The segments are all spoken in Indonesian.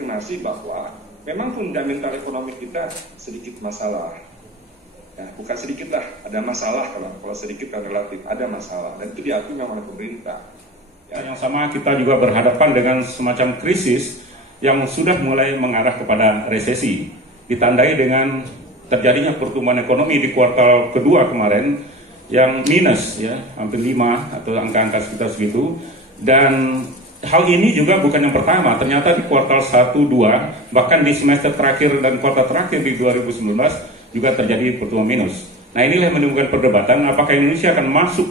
mengkonfirmasi bahwa memang fundamental ekonomi kita sedikit masalah. Ya, bukan sedikit lah, ada masalah. Kalau sedikit kan relatif, ada masalah. Dan itu diakui oleh pemerintah. Ya. Yang sama kita juga berhadapan dengan semacam krisis yang sudah mulai mengarah kepada resesi. Ditandai dengan terjadinya pertumbuhan ekonomi di kuartal kedua kemarin yang minus, ya, hampir 5 atau angka-angka sekitar segitu. Dan hal ini juga bukan yang pertama, ternyata di kuartal 1, 2, bahkan di semester terakhir dan kuartal terakhir di 2019 juga terjadi pertumbuhan minus. Nah, inilah yang menimbulkan perdebatan apakah Indonesia akan masuk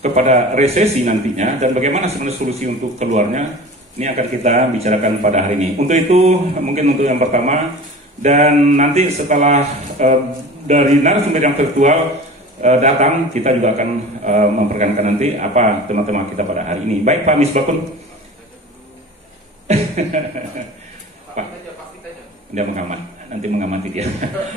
kepada resesi nantinya dan bagaimana sebenarnya solusi untuk keluarnya. Ini akan kita bicarakan pada hari ini. Untuk itu, mungkin untuk yang pertama, dan nanti setelah dari narasumber yang virtual datang, kita juga akan memperkenalkan nanti apa tema-tema kita pada hari ini. Baik, Pak Misbakun. Pak, dia nanti mengamati dia.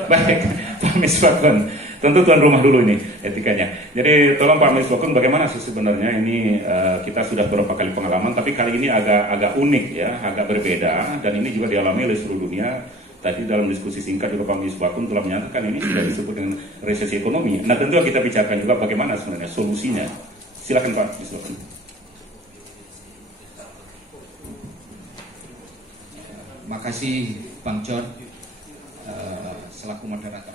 Baik, Pak Misbakun. Tentu tuan rumah dulu ini etikanya. Jadi tolong Pak Misbakun, bagaimana sih sebenarnya ini kita sudah beberapa kali pengalaman, tapi kali ini agak unik ya, agak berbeda, dan ini juga dialami oleh seluruh dunia. Tadi dalam diskusi singkat juga Pak Misbakun telah menyatakan ini sudah disebut dengan resesi ekonomi. Nah, tentu kita bicarakan juga bagaimana sebenarnya solusinya. Silakan Pak Misbakun. Makasih Bang John selaku moderator.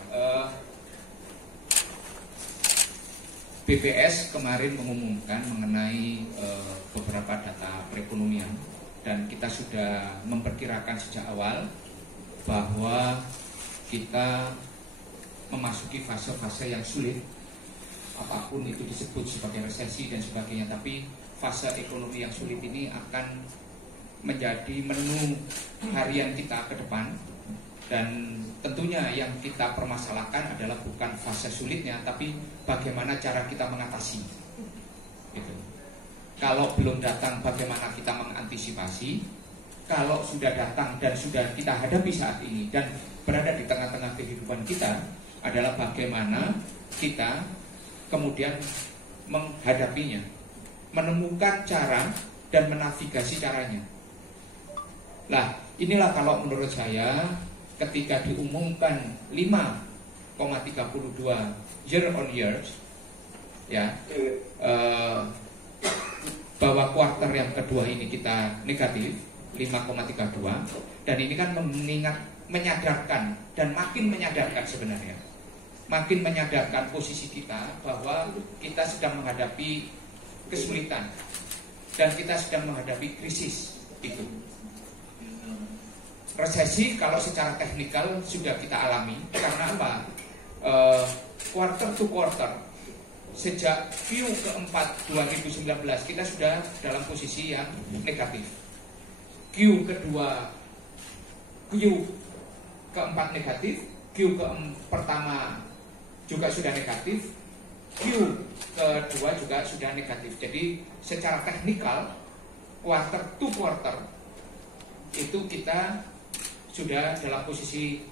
BPS kemarin mengumumkan mengenai beberapa data perekonomian dan kita sudah memperkirakan sejak awal bahwa kita memasuki fase-fase yang sulit, apapun itu disebut sebagai resesi dan sebagainya, tapi fase ekonomi yang sulit ini akan menjadi menu harian kita ke depan. Dan tentunya yang kita permasalahkan adalah bukan fase sulitnya, tapi bagaimana cara kita mengatasi gitu. Kalau belum datang, bagaimana kita mengantisipasi. Kalau sudah datang dan sudah kita hadapi saat ini dan berada di tengah-tengah kehidupan kita, adalah bagaimana kita kemudian menghadapinya, menemukan cara dan menavigasi caranya. Lah, inilah kalau menurut saya ketika diumumkan 5,32 year on year, ya, bahwa kuartal yang kedua ini kita negatif 5,32, dan ini kan menyadarkan dan makin menyadarkan sebenarnya, makin menyadarkan posisi kita bahwa kita sedang menghadapi kesulitan dan kita sedang menghadapi krisis itu. Resesi kalau secara teknikal sudah kita alami. Karena apa? Quarter to quarter, sejak Q keempat 2019 kita sudah dalam posisi yang negatif. Q keempat negatif, Q pertama juga sudah negatif, Q kedua juga sudah negatif. Jadi secara teknikal quarter to quarter itu kita sudah dalam posisi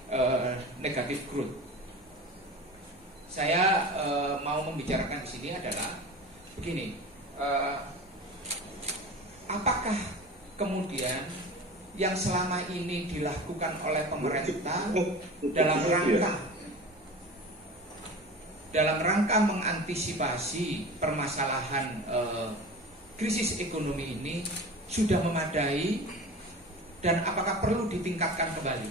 negatif growth. Saya mau membicarakan di sini adalah begini, apakah kemudian yang selama ini dilakukan oleh pemerintah dalam rangka mengantisipasi permasalahan krisis ekonomi ini sudah memadai dan apakah perlu ditingkatkan kembali?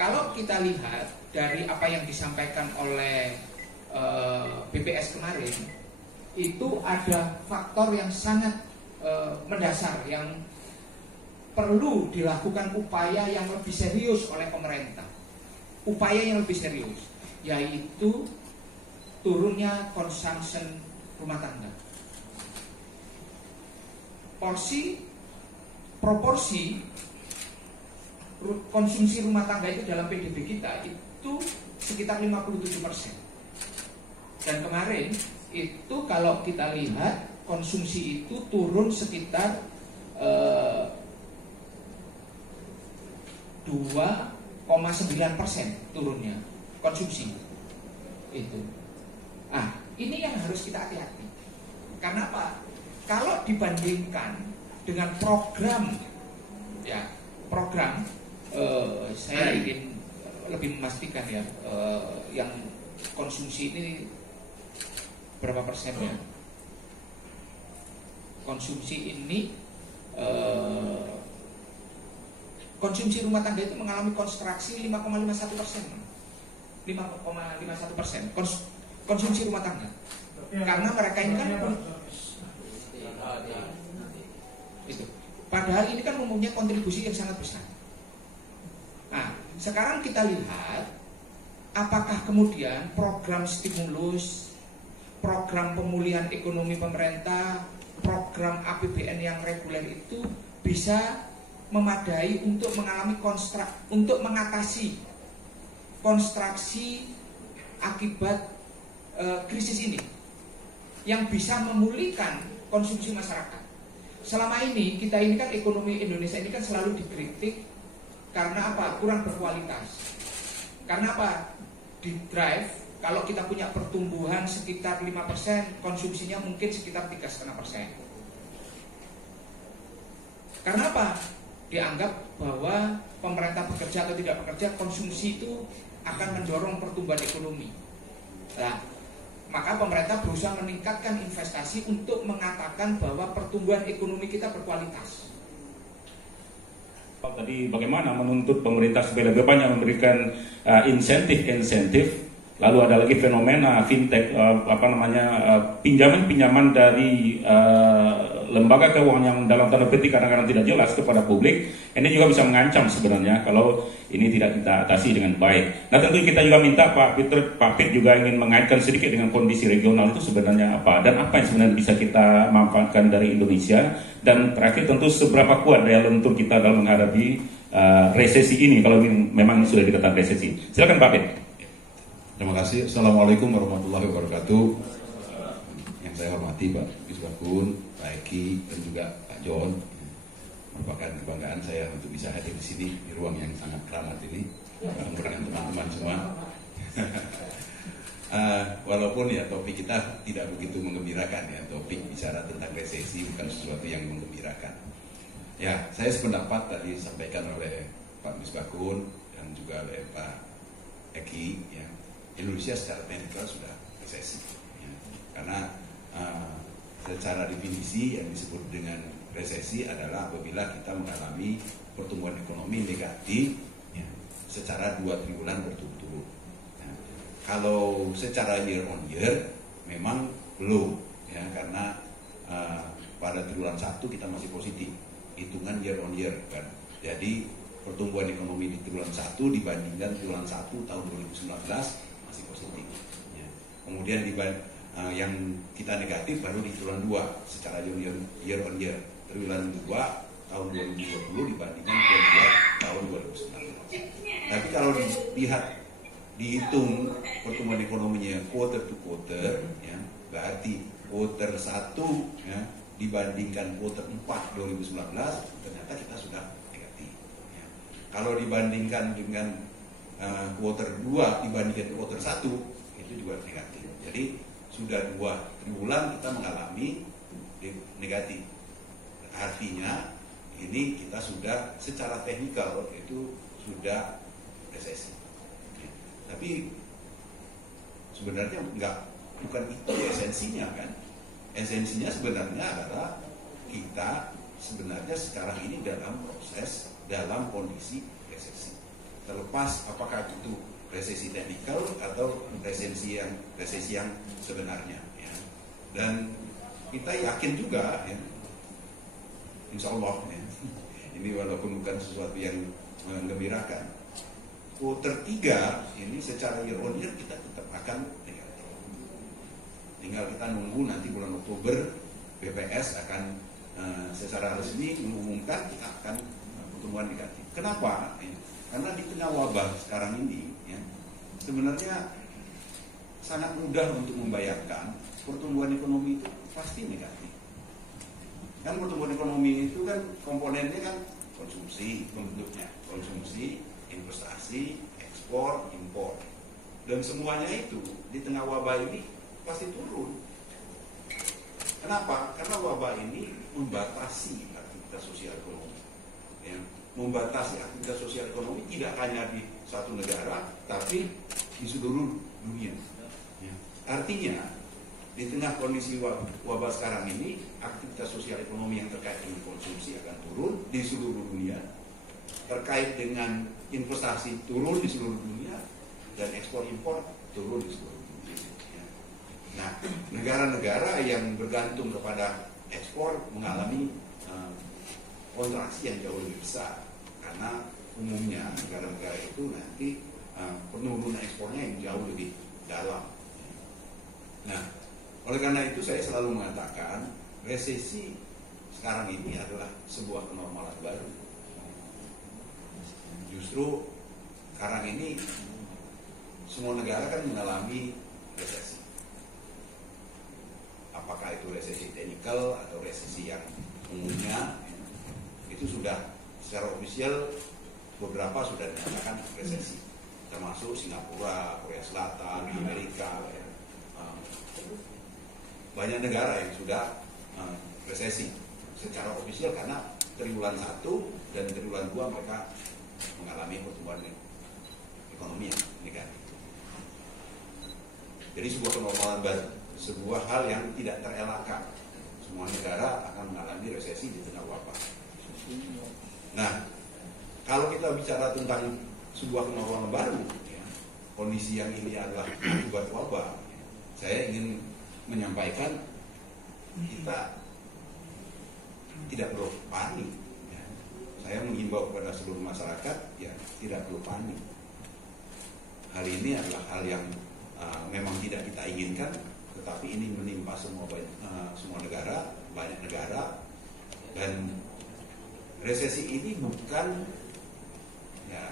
Kalau kita lihat dari apa yang disampaikan oleh BPS kemarin, itu ada faktor yang sangat mendasar yang perlu dilakukan upaya yang lebih serius oleh pemerintah. Upaya yang lebih serius, yaitu turunnya consumption rumah tangga. Proporsi konsumsi rumah tangga itu dalam PDB kita itu sekitar 57%. Dan kemarin itu kalau kita lihat konsumsi itu turun sekitar 2,9% turunnya konsumsi itu. Ini yang harus kita hati-hati. Karena apa? Kalau dibandingkan dengan program, ya, program, saya ingin lebih memastikan ya, yang konsumsi ini berapa persen ya? Konsumsi ini, konsumsi rumah tangga itu mengalami kontraksi 5,51%. 5,51% konsumsi rumah tangga. Karena mereka ini kan itu. Padahal ini kan mempunyai kontribusi yang sangat besar. Nah, sekarang kita lihat apakah kemudian program stimulus, program pemulihan ekonomi pemerintah, program APBN yang reguler itu bisa memadai untuk untuk mengatasi konstruksi akibat krisis ini yang bisa memulihkan konsumsi masyarakat. Selama ini kan ekonomi Indonesia ini kan selalu dikritik karena apa? Kurang berkualitas. Karena apa? Di drive kalau kita punya pertumbuhan sekitar 5%, konsumsinya mungkin sekitar 3,5%. Karena apa? Dianggap bahwa pemerintah bekerja atau tidak bekerja, konsumsi itu akan mendorong pertumbuhan ekonomi. Nah, maka pemerintah berusaha meningkatkan investasi untuk mengatakan bahwa pertumbuhan ekonomi kita berkualitas. Tadi bagaimana menuntut pemerintah supaya lebih banyak memberikan insentif, lalu ada lagi fenomena fintech, pinjaman dari lembaga keuangan yang dalam tanda petik kadang-kadang tidak jelas kepada publik. Ini juga bisa mengancam sebenarnya kalau ini tidak kita atasi dengan baik. Nah, tentu kita juga minta Pak Pit juga ingin mengaitkan sedikit dengan kondisi regional itu sebenarnya apa, dan apa yang sebenarnya bisa kita manfaatkan dari Indonesia, dan terakhir tentu seberapa kuat daya lentur kita dalam menghadapi resesi ini kalau memang sudah dikatakan resesi. Silakan Pak Pit. Terima kasih. Assalamualaikum warahmatullahi wabarakatuh. Yang saya hormati Pak Misbahkun, Pak Eki, dan juga Pak John. Merupakan kebanggaan saya untuk bisa hadir di sini di ruang yang sangat keramat ini dengan teman-teman semua. Walaupun ya topik kita tidak begitu menggembirakan ya, topik bicara tentang resesi bukan sesuatu yang menggembirakan. Ya, saya sependapat tadi disampaikan oleh Pak Misbahkun dan juga oleh Pak Eki ya. Indonesia secara teknikal sudah resesi ya. Karena secara definisi yang disebut dengan resesi adalah apabila kita mengalami pertumbuhan ekonomi negatif ya, secara 2 triwulan berturut-turut ya. Kalau secara year on year memang belum ya, karena pada triwulan 1 kita masih positif, hitungan year on year kan. Jadi pertumbuhan ekonomi di triwulan 1 dibandingkan triwulan 1 tahun 2019 masih positif ya. Kemudian yang kita negatif baru di triwulan 2 secara year on year, triwulan 2 tahun 2020 dibandingkan triwulan 2 tahun 2019. Tapi kalau dilihat dihitung pertumbuhan ekonominya quarter to quarter ya, berarti quarter 1 ya dibandingkan quarter 4 2019 ternyata kita sudah negatif ya. Kalau dibandingkan dengan quarter 2 dibandingkan quarter 1 itu juga negatif. Jadi sudah 2 triwulan kita mengalami negatif. Artinya ini kita sudah secara teknikal itu sudah resesi. Tapi sebenarnya bukan itu esensinya kan. Esensinya sebenarnya adalah kita sebenarnya sekarang ini dalam kondisi resesi. Terlepas apakah itu resesi teknikal atau resesi yang sebenarnya ya. Dan kita yakin juga ya, insya Allah ya, ini walaupun bukan sesuatu yang menggembirakan, quarter 3 ini secara year on year kita tetap akan negatif. Tinggal kita nunggu nanti bulan Oktober BPS akan secara resmi mengumumkan kita akan pertumbuhan negatif. Kenapa? Ya, karena di tengah wabah sekarang ini ya, sebenarnya sangat mudah untuk membayangkan pertumbuhan ekonomi itu pasti negatif. Kan pertumbuhan ekonomi itu kan komponennya kan konsumsi, bentuknya konsumsi, investasi, ekspor, impor, dan semuanya itu di tengah wabah ini pasti turun. Kenapa? Karena wabah ini membatasi aktivitas sosial ekonomi. Ya. membatasi aktivitas sosial ekonomi tidak hanya di satu negara, tapi di seluruh dunia. Ya. Artinya, di tengah kondisi wabah sekarang ini, aktivitas sosial ekonomi yang terkait dengan konsumsi akan turun di seluruh dunia, terkait dengan investasi turun di seluruh dunia, dan ekspor impor turun di seluruh dunia. Ya. Nah, negara-negara yang bergantung kepada ekspor mengalami kontraksi yang jauh lebih besar, karena umumnya negara-negara itu nanti penurunan ekspornya yang jauh lebih dalam. Nah, oleh karena itu saya selalu mengatakan resesi sekarang ini adalah sebuah kenormalan baru. Justru sekarang ini semua negara kan mengalami resesi. Apakah itu resesi teknikal atau resesi yang umumnya, itu sudah secara ofisial beberapa sudah dinyatakan resesi, termasuk Singapura, Korea Selatan, Amerika, banyak negara yang sudah resesi secara ofisial karena triwulan 1 dan triwulan 2 mereka mengalami pertumbuhan ekonomi yang negatif. Jadi sebuah kenormalan baru, sebuah hal yang tidak terelakkan. Semua negara akan mengalami resesi di tengah wabah. Nah, kalau kita bicara tentang sebuah kenormalan baru, ya, kondisi yang ini adalah akibat wabah, saya ingin menyampaikan kita tidak perlu panik. Ya. Saya menghimbau kepada seluruh masyarakat, ya tidak perlu panik. Hal ini adalah hal yang memang tidak kita inginkan, tetapi ini menimpa semua negara, banyak negara, dan resesi ini bukan, ya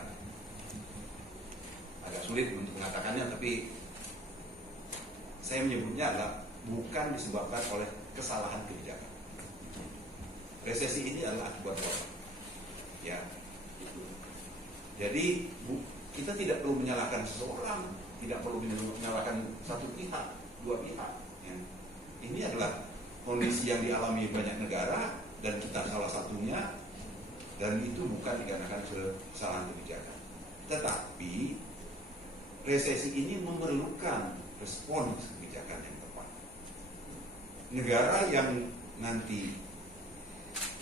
agak sulit untuk mengatakannya, tapi saya menyebutnya adalah bukan disebabkan oleh kesalahan kebijakan. Resesi ini adalah akibat wabah. Ya, jadi kita tidak perlu menyalahkan seseorang, tidak perlu menyalahkan satu pihak, dua pihak. Ya. Ini adalah kondisi yang dialami banyak negara dan kita salah satunya, dan itu bukan dikarenakan kesalahan kebijakan. Tetapi resesi ini memerlukan respons kebijakan yang tepat. Negara yang nanti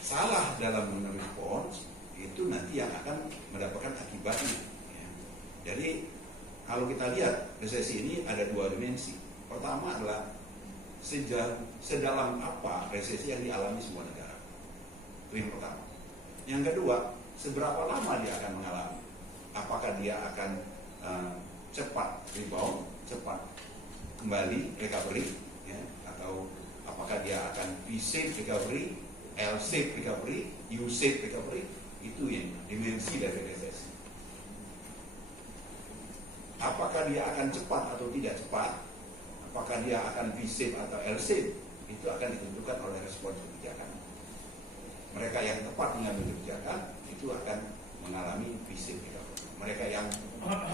salah dalam merespons itu nanti yang akan mendapatkan akibatnya. Ya. Jadi kalau kita lihat resesi ini ada dua dimensi. Pertama adalah sedalam apa resesi yang dialami semua negara. Itu yang pertama. Yang kedua, seberapa lama dia akan mengalami? Apakah dia akan cepat rebound, cepat kembali recovery, ya, atau apakah dia akan V-shape recovery, L-shape recovery, U-shape recovery? Itu yang dimensi dari resesi. Apakah dia akan cepat atau tidak cepat? Apakah dia akan V-shape atau L-shape? Itu akan ditentukan oleh respons kebijakan. Mereka yang tepat mengambil kebijakan itu akan mengalami V-shape recovery. Mereka yang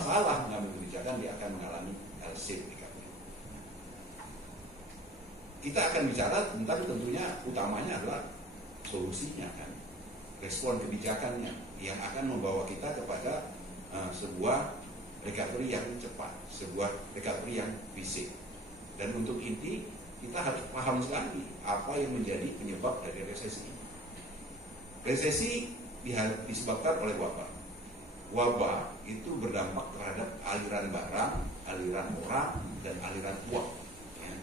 salah mengambil kebijakan dia akan mengalami L-shape recovery. Kita akan bicara tentang tentunya utamanya adalah solusinya kan, respon kebijakannya yang akan membawa kita kepada sebuah recovery yang cepat, sebuah recovery yang fisik. Dan untuk ini kita harus paham sekali apa yang menjadi penyebab dari resesi ini. Resesi disebabkan oleh wabah. Wabah itu berdampak terhadap aliran barang, aliran orang, dan aliran uang. Ya.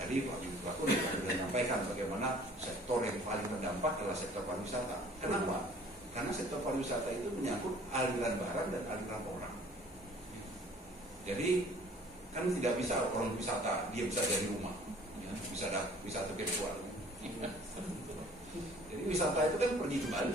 Tadi Pak Yusuf sudah menyampaikan bagaimana sektor yang paling terdampak adalah sektor pariwisata. Kenapa? Karena sektor pariwisata itu menyangkut aliran barang dan aliran orang. Jadi kan tidak bisa orang wisata dia bisa dari rumah, ya, bisa ada wisata virtual. Jadi wisata itu kan pergi ke Bali,